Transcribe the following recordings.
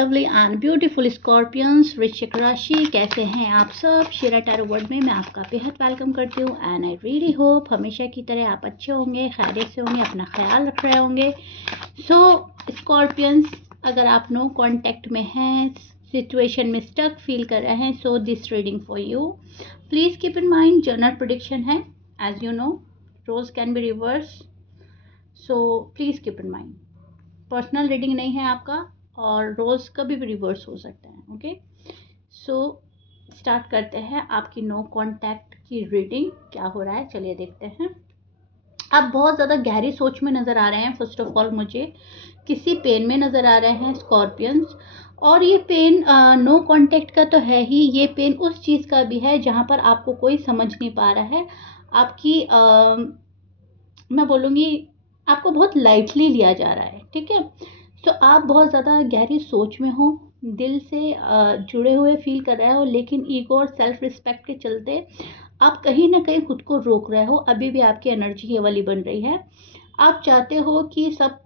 Lovely and beautiful Scorpions वृश्चिक राशि, कैसे हैं आप सब। शिरा टैरो वर्ल्ड में मैं आपका बेहद वेलकम करती हूँ एंड आई रियली होप हमेशा की तरह आप अच्छे होंगे, खैरियत से होंगे, अपना ख्याल रख रहे होंगे। सो स्कॉर्पियंस, अगर आप नो कांटेक्ट में हैं, सिचुएशन में स्टक फील कर रहे हैं, so this reading for you. Please keep in mind general prediction है, as you know rose can be reverse, so please keep in mind. Personal reading नहीं है आपका और रोज कभी भी रिवर्स हो सकता है। ओके, सो स्टार्ट करते हैं आपकी नो कांटेक्ट की रीडिंग। क्या हो रहा है चलिए देखते हैं। आप बहुत ज़्यादा गहरी सोच में नज़र आ रहे हैं। फर्स्ट ऑफ ऑल मुझे किसी पेन में नज़र आ रहे हैं स्कॉर्पियंस, और ये पेन नो कांटेक्ट का तो है ही, ये पेन उस चीज़ का भी है जहाँ पर आपको कोई समझ नहीं पा रहा है। आपकी मैं बोलूँगी आपको बहुत लाइटली लिया जा रहा है, ठीक है। तो आप बहुत ज़्यादा गहरी सोच में हो, दिल से जुड़े हुए फील कर रहे हो, लेकिन ईगो और सेल्फ रिस्पेक्ट के चलते आप कहीं ना कहीं खुद को रोक रहे हो। अभी भी आपकी एनर्जी ये वाली बन रही है। आप चाहते हो कि सब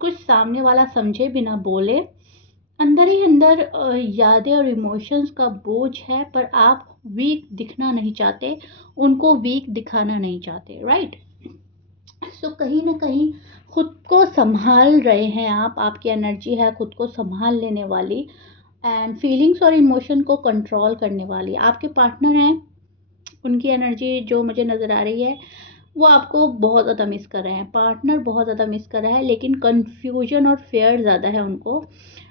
कुछ सामने वाला समझे बिना बोले। अंदर ही अंदर यादें और इमोशंस का बोझ है, पर आप वीक दिखना नहीं चाहते, उनको वीक दिखाना नहीं चाहते, राइट। सो कहीं ना कहीं खुद को संभाल रहे हैं आप, आपकी एनर्जी है खुद को संभाल लेने वाली एंड फीलिंग्स और इमोशन को कंट्रोल करने वाली। आपके पार्टनर हैं, उनकी एनर्जी जो मुझे नज़र आ रही है वो आपको बहुत ज़्यादा मिस कर रहे हैं। पार्टनर बहुत ज़्यादा मिस कर रहा है, लेकिन कन्फ्यूजन और फेयर ज़्यादा है उनको।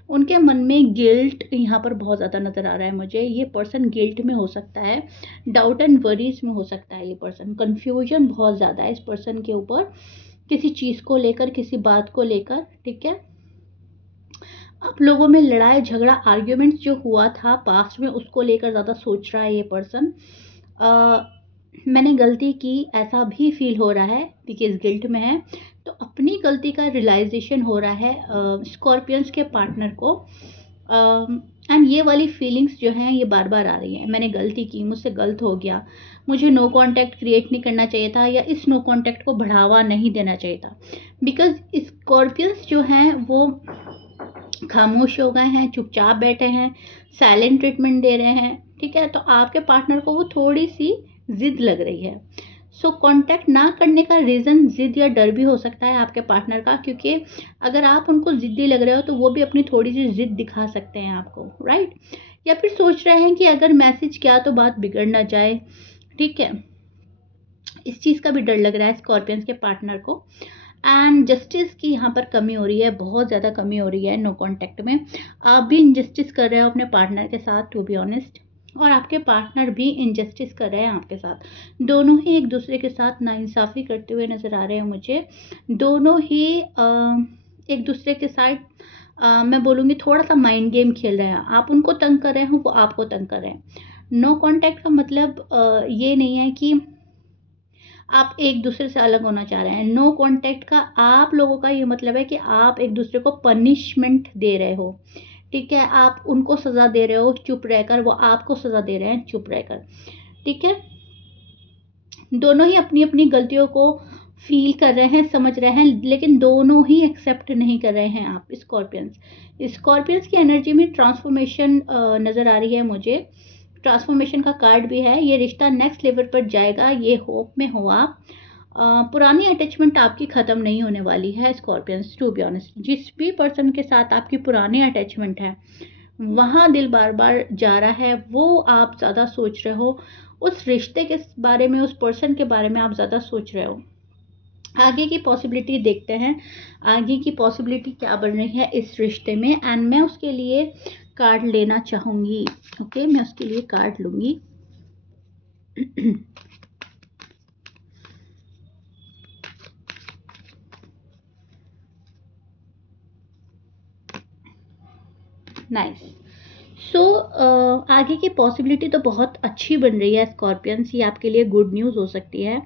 उनके मन में गिल्ट यहाँ पर बहुत ज़्यादा नज़र आ रहा है मुझे। ये पर्सन गिल्ट में हो सकता है, डाउट एंड वरीज में हो सकता है ये पर्सन। कन्फ्यूजन बहुत ज़्यादा है इस पर्सन के ऊपर, किसी चीज़ को लेकर, किसी बात को लेकर, ठीक है। आप लोगों में लड़ाई झगड़ा आर्ग्यूमेंट्स जो हुआ था पास्ट में, उसको लेकर ज़्यादा सोच रहा है ये पर्सन। मैंने गलती की ऐसा भी फील हो रहा है, बिकॉज गिल्ट में है, तो अपनी गलती का रियलाइजेशन हो रहा है स्कॉर्पियंस के पार्टनर को। एंड ये वाली फीलिंग्स जो हैं ये बार बार आ रही हैं। मैंने गलती की, मुझसे गलत हो गया, मुझे नो कांटेक्ट क्रिएट नहीं करना चाहिए था, या इस नो कांटेक्ट को बढ़ावा नहीं देना चाहिए था। बिकॉज स्कॉर्पियंस जो हैं वो खामोश हो गए हैं, चुपचाप बैठे हैं, साइलेंट ट्रीटमेंट दे रहे हैं, ठीक है। तो आपके पार्टनर को वो थोड़ी सी जिद लग रही है। सो कांटेक्ट ना करने का रीज़न जिद या डर भी हो सकता है आपके पार्टनर का, क्योंकि अगर आप उनको जिद्दी लग रहे हो तो वो भी अपनी थोड़ी सी जिद दिखा सकते हैं आपको, राइट। या फिर सोच रहे हैं कि अगर मैसेज किया तो बात बिगड़ ना जाए, ठीक है। इस चीज़ का भी डर लग रहा है स्कॉर्पियंस के पार्टनर को। एंड जस्टिस की यहाँ पर कमी हो रही है, बहुत ज़्यादा कमी हो रही है नो कांटेक्ट में। आप भी इनजस्टिस कर रहे हो अपने पार्टनर के साथ, टू बी ऑनेस्ट, और आपके पार्टनर भी इनजस्टिस कर रहे हैं आपके साथ। दोनों ही एक दूसरे के साथ नाइंसाफ़ी करते हुए नज़र आ रहे हैं मुझे। दोनों ही एक दूसरे के साथ मैं बोलूँगी थोड़ा सा माइंड गेम खेल रहे हैं। आप उनको तंग कर रहे हो, वो आपको तंग कर रहे हैं। नो कांटेक्ट का मतलब ये नहीं है कि आप एक दूसरे से अलग होना चाह रहे हैं। नो कांटेक्ट का आप लोगों का ये मतलब है कि आप एक दूसरे को पनिशमेंट दे रहे हो, ठीक है। आप उनको सज़ा दे रहे हो चुप रहकर, वो आपको सज़ा दे रहे हैं चुप रहकर, ठीक है। दोनों ही अपनी अपनी गलतियों को फील कर रहे हैं, समझ रहे हैं, लेकिन दोनों ही एक्सेप्ट नहीं कर रहे हैं आप स्कॉर्पियंस की एनर्जी में ट्रांसफॉर्मेशन नज़र आ रही है मुझे। ट्रांसफॉर्मेशन का कार्ड भी है। ये रिश्ता नेक्स्ट लेवल पर जाएगा, ये होप में हो आप। पुरानी अटैचमेंट आपकी ख़त्म नहीं होने वाली है स्कॉर्पियंस, टू बी ऑनेस्ट। जिस भी पर्सन के साथ आपकी पुरानी अटैचमेंट है वहाँ दिल बार बार जा रहा है, वो आप ज़्यादा सोच रहे हो उस रिश्ते के बारे में, उस पर्सन के बारे में आप ज़्यादा सोच रहे हो। आगे की पॉसिबिलिटी देखते हैं, आगे की पॉसिबिलिटी क्या बन रही है इस रिश्ते में, एंड मैं उसके लिए कार्ड लेना चाहूँगी। ओके, मैं उसके लिए कार्ड लूँगी। नाइस। सो आगे की पॉसिबिलिटी तो बहुत अच्छी बन रही है स्कॉर्पियंस, ये आपके लिए गुड न्यूज़ हो सकती है।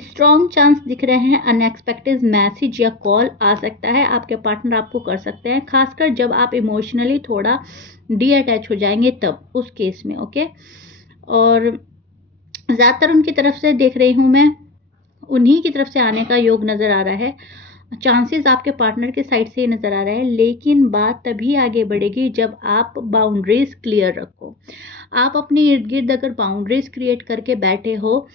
स्ट्रॉन्ग चांस दिख रहे हैं, अनएक्सपेक्टेड मैसेज या कॉल आ सकता है, आपके पार्टनर आपको कर सकते हैं, खासकर जब आप इमोशनली थोड़ा डी अटैच हो जाएंगे तब, उस केस में, ओके। और ज़्यादातर उनकी तरफ से देख रही हूँ मैं, उन्हीं की तरफ से आने का योग नज़र आ रहा है। चांसेस आपके पार्टनर के साइड से ही नज़र आ रहे हैं, लेकिन बात तभी आगे बढ़ेगी जब आप बाउंड्रीज क्लियर रखो। आप अपने इर्द गिर्द अगर बाउंड्रीज क्रिएट करके बैठे हो,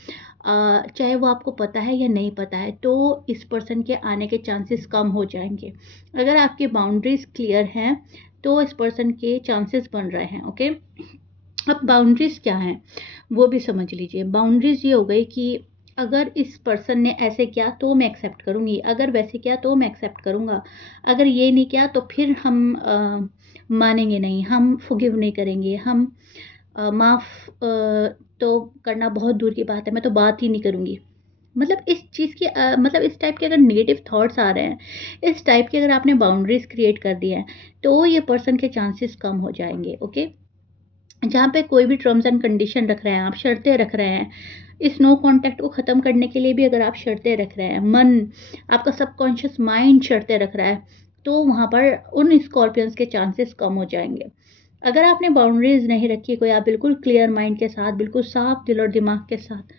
चाहे वो आपको पता है या नहीं पता है, तो इस पर्सन के आने के चांसेस कम हो जाएंगे। अगर आपकी बाउंड्रीज क्लियर हैं तो इस पर्सन के चांसेस बन रहे हैं। ओके, अब बाउंड्रीज क्या हैं वो भी समझ लीजिए। बाउंड्रीज ये हो गई कि अगर इस पर्सन ने ऐसे किया तो मैं एक्सेप्ट करूँगी, अगर वैसे किया तो मैं एक्सेप्ट करूँगा, अगर ये नहीं किया तो फिर हम मानेंगे नहीं, हम फॉरगिव नहीं करेंगे, हम माफ़ तो करना बहुत दूर की बात है, मैं तो बात ही नहीं करूँगी। मतलब इस चीज़ की मतलब इस टाइप के अगर नेगेटिव थॉट्स आ रहे हैं, इस टाइप की अगर आपने बाउंड्रीज़ क्रिएट कर दी हैं, तो ये पर्सन के चांसेस कम हो जाएँगे। ओके? जहाँ पे कोई भी टर्म्स एंड कंडीशन रख रहे हैं, आप शर्तें रख रहे हैं, इस नो कॉन्टैक्ट को ख़त्म करने के लिए भी अगर आप शर्तें रख रहे हैं, मन, आपका सबकॉन्शियस माइंड शर्तें रख रहा है, तो वहाँ पर उन स्कॉर्पियंस के चांसेस कम हो जाएँगे। अगर आपने बाउंड्रीज़ नहीं रखी कोई, आप बिल्कुल क्लियर माइंड के साथ, बिल्कुल साफ दिल और दिमाग के साथ,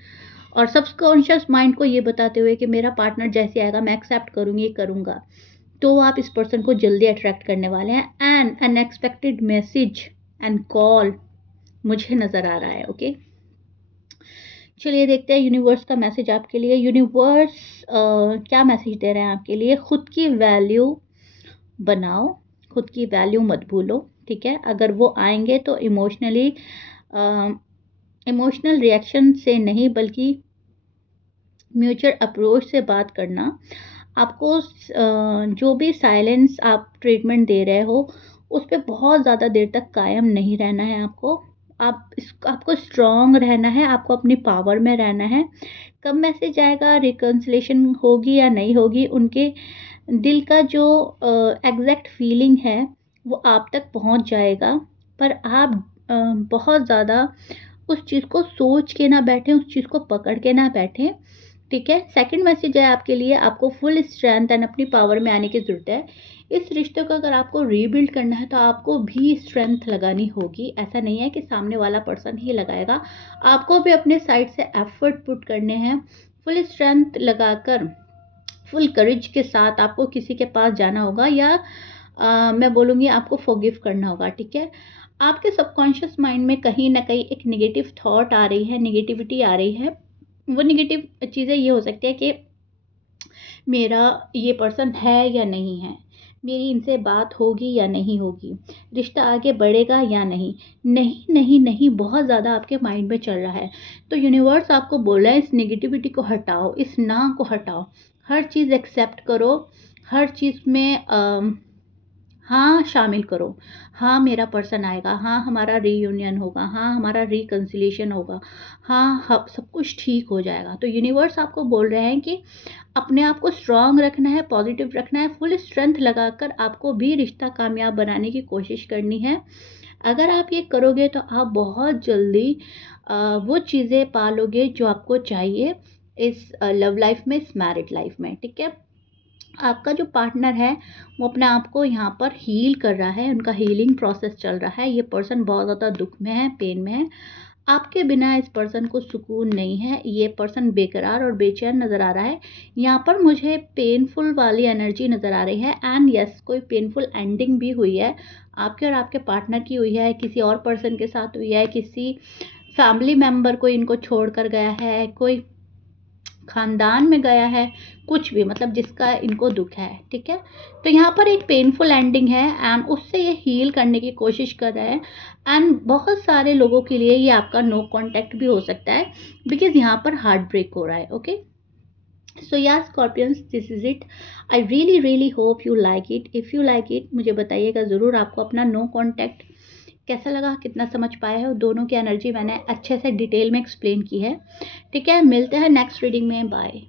और सबकॉन्शियस माइंड को ये बताते हुए कि मेरा पार्टनर जैसे आएगा मैं एक्सेप्ट करूँगी, करूँगा, तो आप इस पर्सन को जल्दी अट्रैक्ट करने वाले हैं। And unexpected message and call मुझे नज़र आ रहा है। ओके, चलिए देखते हैं यूनिवर्स का मैसेज आपके लिए। यूनिवर्स क्या मैसेज दे रहे हैं आपके लिए? खुद की वैल्यू बनाओ, खुद की वैल्यू मत भूलो। ठीक है, अगर वो आएंगे तो इमोशनल रिएक्शन से नहीं, बल्कि म्यूचुअल अप्रोच से बात करना। आपको जो भी साइलेंस आप ट्रीटमेंट दे रहे हो उस पर बहुत ज़्यादा देर तक कायम नहीं रहना है। आपको स्ट्रॉन्ग रहना है, आपको अपनी पावर में रहना है। कब मैसेज आएगा, रिकन्सिलेशन होगी या नहीं होगी, उनके दिल का जो एग्जैक्ट फीलिंग है वो आप तक पहुंच जाएगा। पर आप बहुत ज़्यादा उस चीज़ को सोच के ना बैठें, उस चीज़ को पकड़ के ना बैठें। ठीक है, सेकंड मैसेज है आपके लिए, आपको फुल स्ट्रेंथ एंड अपनी पावर में आने की ज़रूरत है। इस रिश्ते को अगर आपको रीबिल्ड करना है तो आपको भी स्ट्रेंथ लगानी होगी। ऐसा नहीं है कि सामने वाला पर्सन ही लगाएगा, आपको भी अपने साइड से एफर्ट पुट करने हैं। फुल स्ट्रेंथ लगाकर, फुल करेज के साथ आपको किसी के पास जाना होगा, या मैं बोलूँगी आपको फॉरगिव करना होगा। ठीक है, आपके सबकॉन्शियस माइंड में कहीं ना कहीं एक नेगेटिव थॉट आ रही है, नेगेटिविटी आ रही है। वो नेगेटिव चीज़ें ये हो सकती है कि मेरा ये पर्सन है या नहीं है, मेरी इनसे बात होगी या नहीं होगी, रिश्ता आगे बढ़ेगा या नहीं, नहीं नहीं नहीं, बहुत ज़्यादा आपके माइंड में चल रहा है। तो यूनिवर्स आपको बोल रहा है इस नेगेटिविटी को हटाओ, इस ना को हटाओ, हर चीज़ एक्सेप्ट करो, हर चीज़ में हाँ शामिल करो। हाँ मेरा पर्सन आएगा, हाँ हमारा रीयूनियन होगा, हाँ हमारा रिकन्सिलेशन होगा, हाँ सब कुछ ठीक हो जाएगा। तो यूनिवर्स आपको बोल रहे हैं कि अपने आप को स्ट्रांग रखना है, पॉजिटिव रखना है, फुल स्ट्रेंथ लगाकर आपको भी रिश्ता कामयाब बनाने की कोशिश करनी है। अगर आप ये करोगे तो आप बहुत जल्दी वो चीज़ें पालोगे जो आपको चाहिए इस लव लाइफ में, इस मैरिड लाइफ में। ठीक है, आपका जो पार्टनर है वो अपने आप को यहाँ पर हील कर रहा है, उनका हीलिंग प्रोसेस चल रहा है। ये पर्सन बहुत ज़्यादा दुख में है, पेन में है। आपके बिना इस पर्सन को सुकून नहीं है, ये पर्सन बेकरार और बेचैन नज़र आ रहा है। यहाँ पर मुझे पेनफुल वाली एनर्जी नज़र आ रही है। एंड यस, कोई पेनफुल एंडिंग भी हुई है आपके और आपके पार्टनर की, हुई है किसी और पर्सन के साथ, हुई है किसी फैमिली मेम्बर को इनको छोड़ कर गया है, कोई खानदान में गया है, कुछ भी, मतलब जिसका इनको दुख है। ठीक है, तो यहाँ पर एक पेनफुल एंडिंग है एंड उससे ये हील करने की कोशिश कर रहे हैं। एंड बहुत सारे लोगों के लिए ये आपका नो कॉन्टैक्ट भी हो सकता है, बिकॉज यहाँ पर हार्ट ब्रेक हो रहा है। ओके, सो या scorpions, this is it. I really really hope you like it. If you like it मुझे बताइएगा ज़रूर आपको अपना नो कॉन्टैक्ट कैसा लगा, कितना समझ पाए हो। दोनों की एनर्जी मैंने अच्छे से डिटेल में एक्सप्लेन की है। ठीक है, मिलते हैं नेक्स्ट रीडिंग में। बाय।